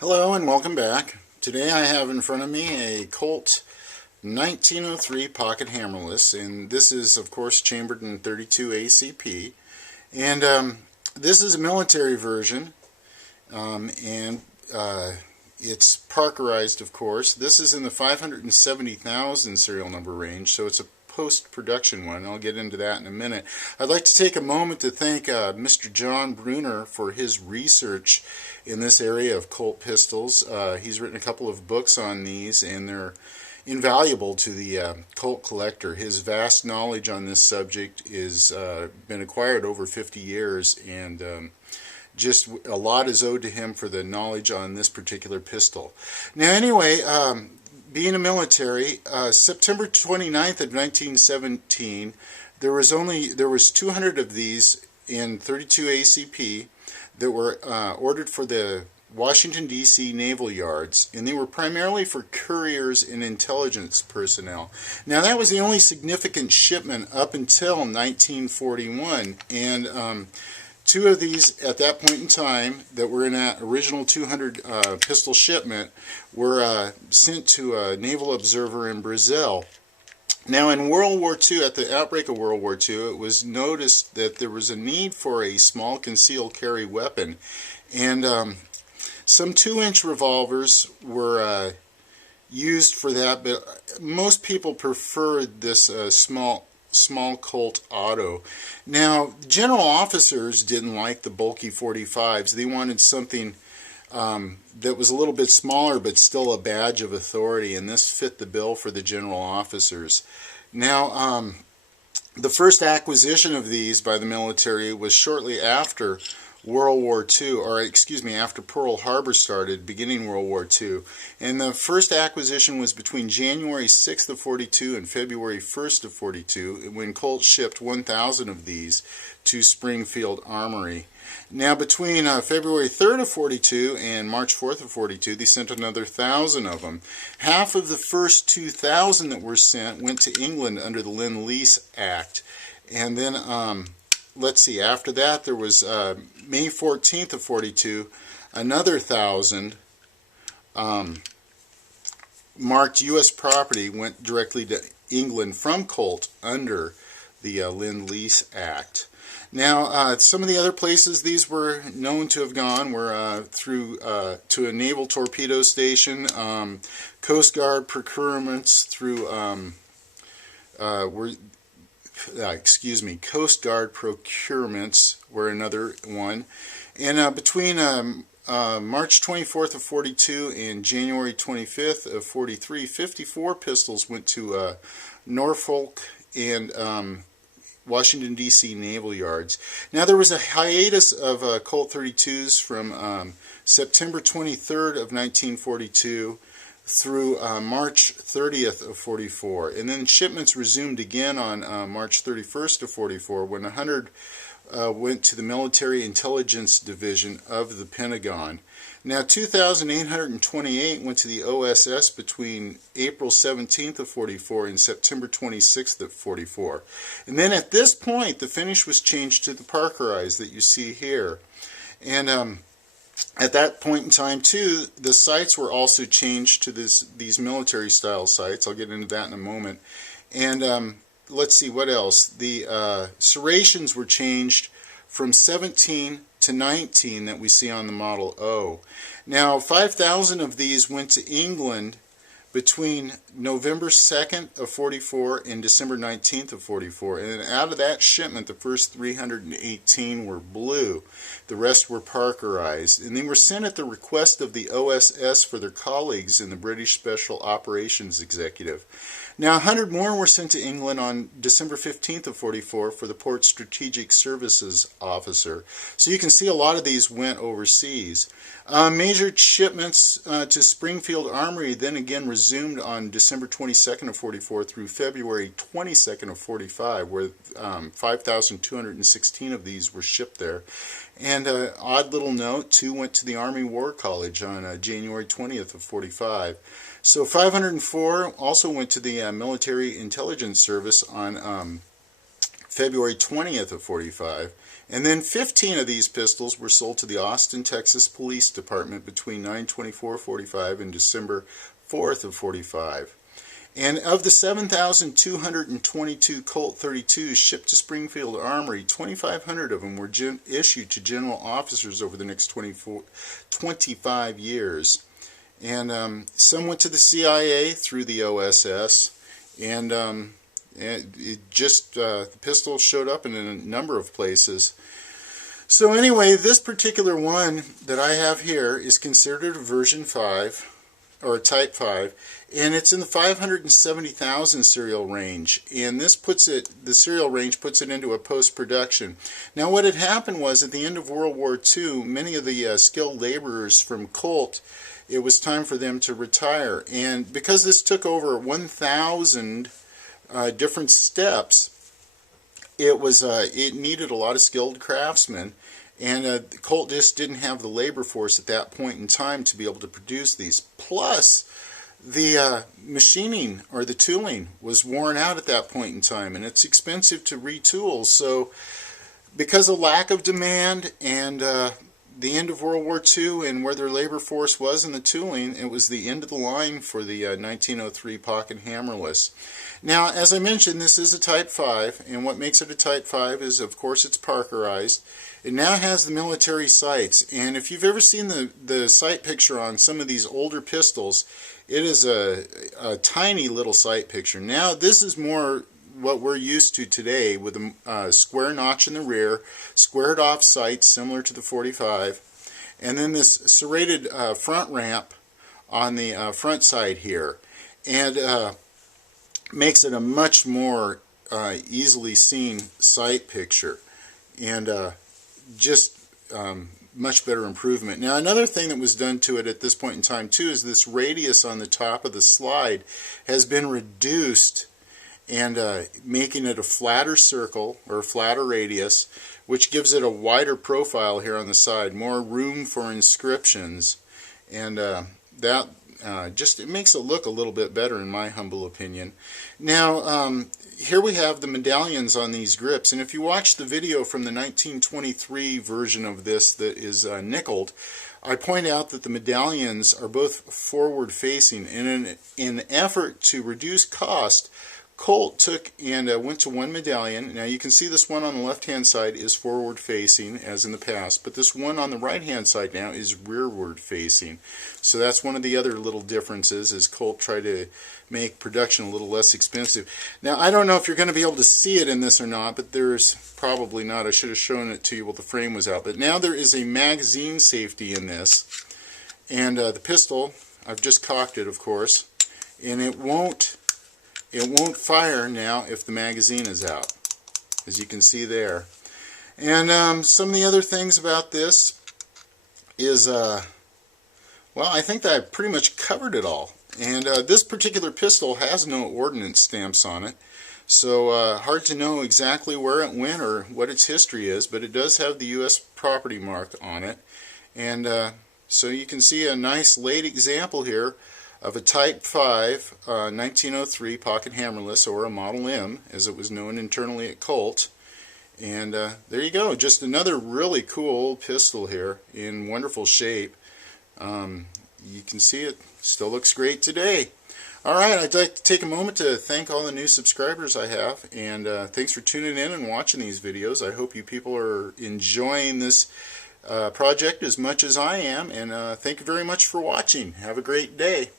Hello and welcome back. Today I have in front of me a Colt 1903 pocket hammerless, and this is of course chambered in 32 ACP, and this is a military version, and it's parkerized of course. This is in the 570,000 serial number range, so it's a post-production one. I'll get into that in a minute. I'd like to take a moment to thank Mr. John Bruner for his research in this area of Colt pistols. He's written a couple of books on these, and they're invaluable to the Colt collector. His vast knowledge on this subject is been acquired over 50 years, and just a lot is owed to him for the knowledge on this particular pistol. Now anyway, being a military, September 29th of 1917, there was 200 of these in 32 ACP that were ordered for the Washington, D.C. naval yards, and they were primarily for couriers and intelligence personnel. Now that was the only significant shipment up until 1941, and two of these at that point in time that were in that original 200 pistol shipment were sent to a naval observer in Brazil. Now in World War II, at the outbreak of World War II, it was noticed that there was a need for a small concealed carry weapon, and some 2-inch revolvers were used for that, but most people preferred this small Colt auto. Now, general officers didn't like the bulky 45s. They wanted something that was a little bit smaller but still a badge of authority, and this fit the bill for the general officers. Now, the first acquisition of these by the military was shortly after World War II, or excuse me, after Pearl Harbor started, beginning World War II. And the first acquisition was between January 6th of 42 and February 1st of 42, when Colt shipped 1,000 of these to Springfield Armory. Now between February 3rd of 42 and March 4th of 42, they sent another 1,000 of them. Half of the first 2,000 that were sent went to England under the Lend-Lease Act. And then let's see, after that there was May 14th of 42, another 1,000 marked U.S. property went directly to England from Colt under the Lend-Lease Act. Now, some of the other places these were known to have gone were through to a naval torpedo station, Coast Guard procurements through Coast Guard procurements were another one. And between March 24th of 42 and January 25th of 43, 54 pistols went to Norfolk and Washington, D.C. naval yards. Now there was a hiatus of Colt 32s from September 23rd of 1942 through March 30th of 44, and then shipments resumed again on March 31st of 44 when 100 went to the Military Intelligence Division of the Pentagon. Now 2,828 went to the OSS between April 17th of 44 and September 26th of 44. And then at this point the finish was changed to the parkerized that you see here. And at that point in time too, the sights were also changed to these military style sights. I'll get into that in a moment. And let's see what else. The serrations were changed from 17 to 19 that we see on the Model O. Now 5,000 of these went to England between November 2nd of 44 and December 19th of 44, and out of that shipment the first 318 were blue. The rest were parkerized, and they were sent at the request of the OSS for their colleagues in the British Special Operations Executive. Now 100 more were sent to England on December 15th of 44 for the Port Strategic Services Officer. So you can see a lot of these went overseas. Major shipments to Springfield Armory then again resumed on December 22nd of 44 through February 22nd of 45, where 5,216 of these were shipped there. And odd little note, 2 went to the Army War College on January 20th of 45. So 504 also went to the Military Intelligence Service on February 20th of 45. And then 15 of these pistols were sold to the Austin, Texas Police Department between 9/24/45 and December 4th of 45. And of the 7,222 Colt 32s shipped to Springfield Armory, 2,500 of them were issued to general officers over the next 25 years. And some went to the CIA through the OSS, and the pistol showed up in a number of places. So anyway, this particular one that I have here is considered a version 5, or a Type 5, and it's in the 570,000 serial range, and this puts it, the serial range puts it into a post-production. Now what had happened was, at the end of World War II, many of the skilled laborers from Colt, it was time for them to retire, and because this took over 1,000 different steps, it needed a lot of skilled craftsmen, and Colt just didn't have the labor force at that point in time to be able to produce these. Plus, the machining or the tooling was worn out at that point in time, and it's expensive to retool. So, because of lack of demand and the end of World War II and where their labor force was in the tooling, it was the end of the line for the 1903 pocket hammerless. Now, as I mentioned, this is a Type 5, and what makes it a Type 5 is, of course, it's Parkerized. It now has the military sights, and if you've ever seen the sight picture on some of these older pistols, it is a tiny little sight picture. Now, this is more what we're used to today, with a square notch in the rear, squared off sights similar to the 45, and then this serrated front ramp on the front side here, and makes it a much more easily seen sight picture, and just much better improvement. Now, another thing that was done to it at this point in time too is this radius on the top of the slide has been reduced, and making it a flatter circle or a flatter radius, which gives it a wider profile here on the side, more room for inscriptions, and that it makes it look a little bit better, in my humble opinion. Now, here we have the medallions on these grips, and if you watch the video from the 1923 version of this that is nickeled, I point out that the medallions are both forward facing, and in an effort to reduce cost, Colt took and went to one medallion. Now you can see this one on the left hand side is forward facing, as in the past, but this one on the right hand side now is rearward facing. So that's one of the other little differences, is Colt tried to make production a little less expensive. Now, I don't know if you're going to be able to see it in this or not, but there's probably not. I should have shown it to you while the frame was out. But now there is a magazine safety in this, and the pistol, I've just cocked it, of course, and it won't fire now if the magazine is out, as you can see there. And some of the other things about this is, well, I think that I've pretty much covered it all. And this particular pistol has no ordnance stamps on it, so hard to know exactly where it went or what its history is, but it does have the U.S. property mark on it. And so you can see a nice late example here of a Type 5 1903 pocket hammerless, or a Model M, as it was known internally at Colt. And there you go, just another really cool pistol here in wonderful shape. You can see it still looks great today. Alright, I'd like to take a moment to thank all the new subscribers I have, and thanks for tuning in and watching these videos. I hope you people are enjoying this project as much as I am, and thank you very much for watching. Have a great day.